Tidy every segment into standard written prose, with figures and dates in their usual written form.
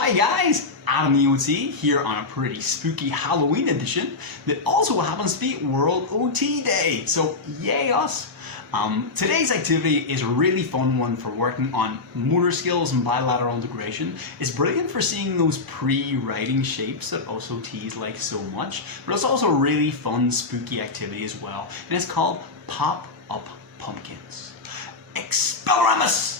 Hi guys, AdamTheOT here on a pretty spooky Halloween edition that also happens to be World OT Day, so yay us! Today's activity is a really fun one for working on motor skills and bilateral integration. It's brilliant for seeing those pre-writing shapes that us OTs like so much, but it's also a really fun spooky activity as well, and it's called Pop-Up Pumpkins. Expelliarmus!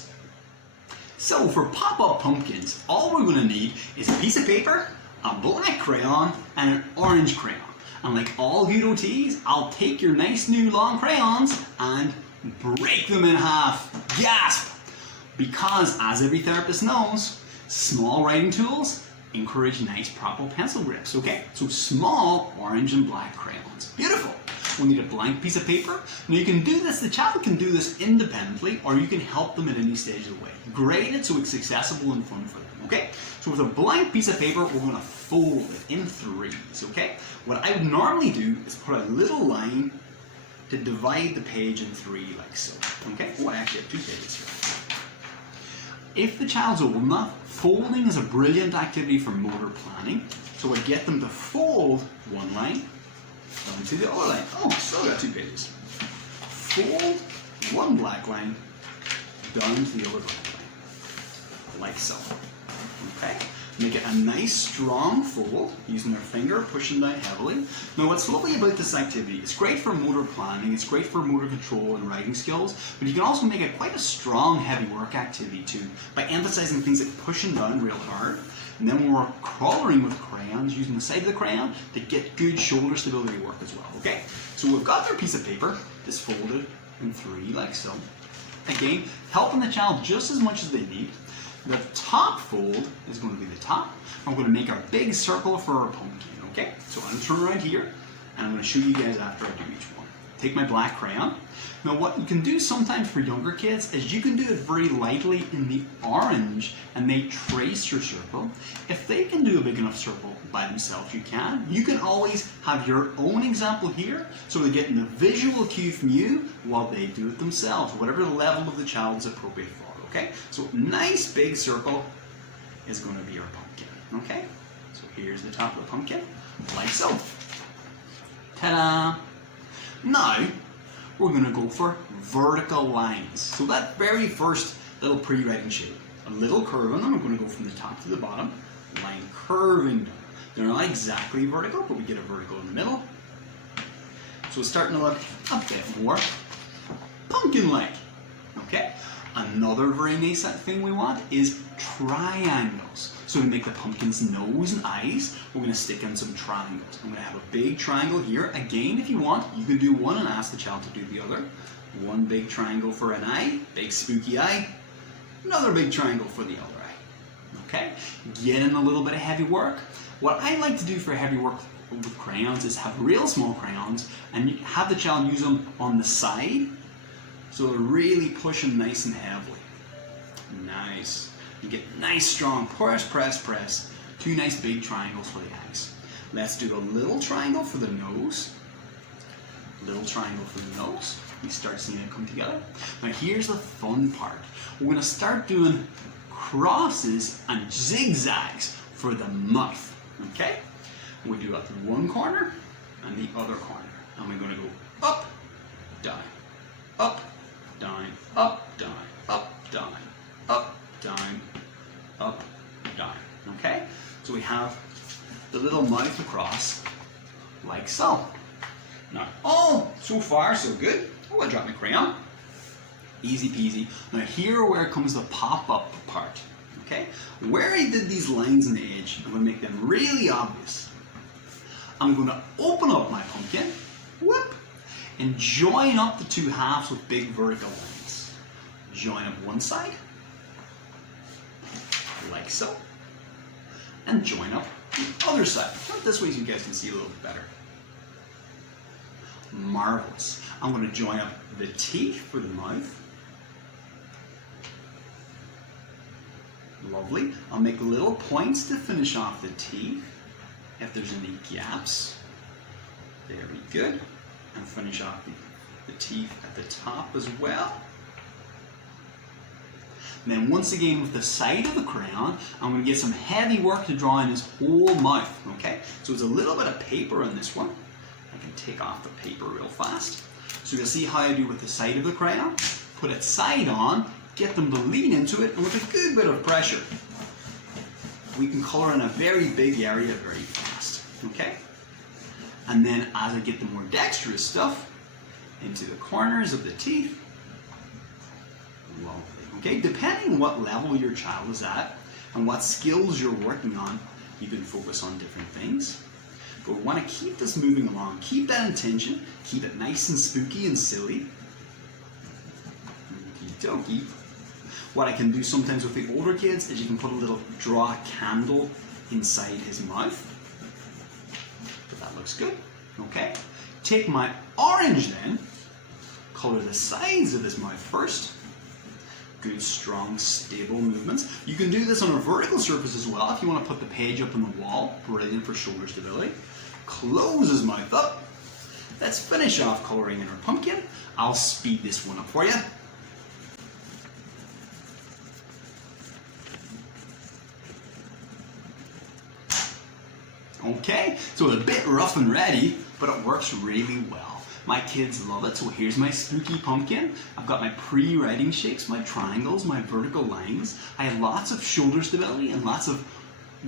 So for pop-up pumpkins, all we're going to need is a piece of paper, a black crayon, and an orange crayon. And like all good OTs, I'll take your nice new long crayons and break them in half. Gasp! Because as every therapist knows, small writing tools encourage nice proper pencil grips. Okay, so small orange and black crayons. Beautiful! We'll need a blank piece of paper. Now you can do this, the child can do this independently, or you can help them at any stage of the way. Grade it so it's accessible and fun for them, okay? So with a blank piece of paper, we're gonna fold it in threes, okay? What I would normally do is put a little line to divide the page in three like so, okay? Oh, I actually have two pages here. If the child's old enough, folding is a brilliant activity for motor planning. So I get them to fold one line, down to the other line. Oh, still got two pages. Fold one black line down to the other black line, like so. Okay? Make it a nice strong fold, using their finger, pushing down heavily. Now what's lovely about this activity, it's great for motor planning, it's great for motor control and writing skills, but you can also make it quite a strong heavy work activity too, by emphasizing things like pushing down real hard. And then when we're coloring with crayons, using the side of the crayon to get good shoulder stability work as well, okay? So we've got their piece of paper, just folded in three, like so. Again, helping the child just as much as they need. The top fold is going to be the top. I'm going to make our big circle for our pumpkin, okay? So I'm going to turn around here, and I'm going to show you guys after I do each one. Take my black crayon. Now what you can do sometimes for younger kids is you can do it very lightly in the orange and they trace your circle. If they can do a big enough circle by themselves, you can. You can always have your own example here so they're getting a visual cue from you while they do it themselves, whatever the level of the child is appropriate for, okay? So nice big circle is going to be our pumpkin, okay? So here's the top of the pumpkin, like so. Ta-da! Now, we're going to go for vertical lines. So that very first little pre-writing shape, a little curve on them, we're going to go from the top to the bottom, line curving down. They're not exactly vertical, but we get a vertical in the middle. So it's starting to look a bit more pumpkin-like. Okay? Another very nice thing we want is triangles. So to make the pumpkin's nose and eyes, we're going to stick in some triangles. I'm going to have a big triangle here. Again, if you want, you can do one and ask the child to do the other. One big triangle for an eye, big spooky eye. Another big triangle for the other eye. Okay? Get in a little bit of heavy work. What I like to do for heavy work with crayons is have real small crayons and have the child use them on the side. So they're really pushing nice and heavily. Nice. You get nice strong press, press, press. Two nice big triangles for the eyes. Let's do a little triangle for the nose. Little triangle for the nose. You start seeing it come together. Now here's the fun part. We're going to start doing crosses and zigzags for the mouth. Okay? We do up one corner and the other corner. And we're going to go up, down, up, down, up, down, up, down, up, down, up, down. Okay? So we have the little mouth across, like so. Now, oh, so far so good. Oh, I dropped my crayon. Easy peasy. Now here where comes the pop-up part. Okay? Where I did these lines on the edge, I'm going to make them really obvious. I'm going to open up my pumpkin, whoop, and join up the two halves with big vertical lines. Join up one side, like so, and join up the other side. Turn it this way so you guys can see a little bit better. Marvelous. I'm going to join up the teeth for the mouth. Lovely. I'll make little points to finish off the teeth if there's any gaps. Very good. And finish off the teeth at the top as well. And then once again with the side of the crayon, I'm going to get some heavy work to draw in his whole mouth, okay? So there's a little bit of paper in this one. I can take off the paper real fast. So you'll see how I do with the side of the crayon. Put it side on, get them to lean into it, and with a good bit of pressure, we can color in a very big area very fast, okay? And then as I get the more dexterous stuff into the corners of the teeth, lovely, okay? Depending on what level your child is at and what skills you're working on, you can focus on different things. But we want to keep this moving along, keep that intention, keep it nice and spooky and silly. Okie dokie. What I can do sometimes with the older kids is you can put a little draw candle inside his mouth. But that looks good. Okay. Take my orange then, color the sides of his mouth first. Good, strong, stable movements. You can do this on a vertical surface as well if you want to put the page up on the wall. Brilliant for shoulder stability. Close his mouth up. Let's finish off coloring in our pumpkin. I'll speed this one up for you. Okay, so it's a bit rough and ready, but it works really well. My kids love it, so here's my spooky pumpkin. I've got my pre-writing shapes, my triangles, my vertical lines. I have lots of shoulder stability and lots of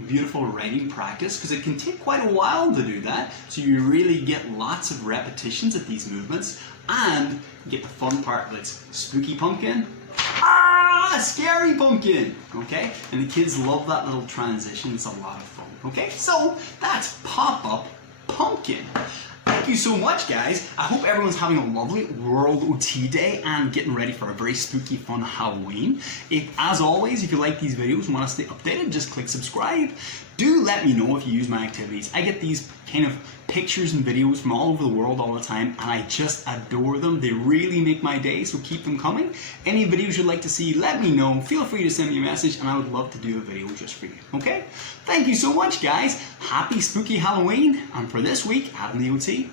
beautiful writing practice because it can take quite a while to do that, so you really get lots of repetitions at these movements and you get the fun part. It's spooky pumpkin, scary pumpkin, okay? And the kids love that little transition. It's a lot of fun, okay? So that's pop-up pumpkin. Thank you so much, guys. I hope everyone's having a lovely World OT Day and getting ready for a very spooky, fun Halloween. As always, if you like these videos and want to stay updated, just click subscribe. Do let me know if you use my activities. I get these kind of pictures and videos from all over the world all the time, and I just adore them. They really make my day, so keep them coming. Any videos you'd like to see, let me know. Feel free to send me a message, and I would love to do a video just for you, okay? Thank you so much, guys. Happy spooky Halloween, and for this week, AdamTheOT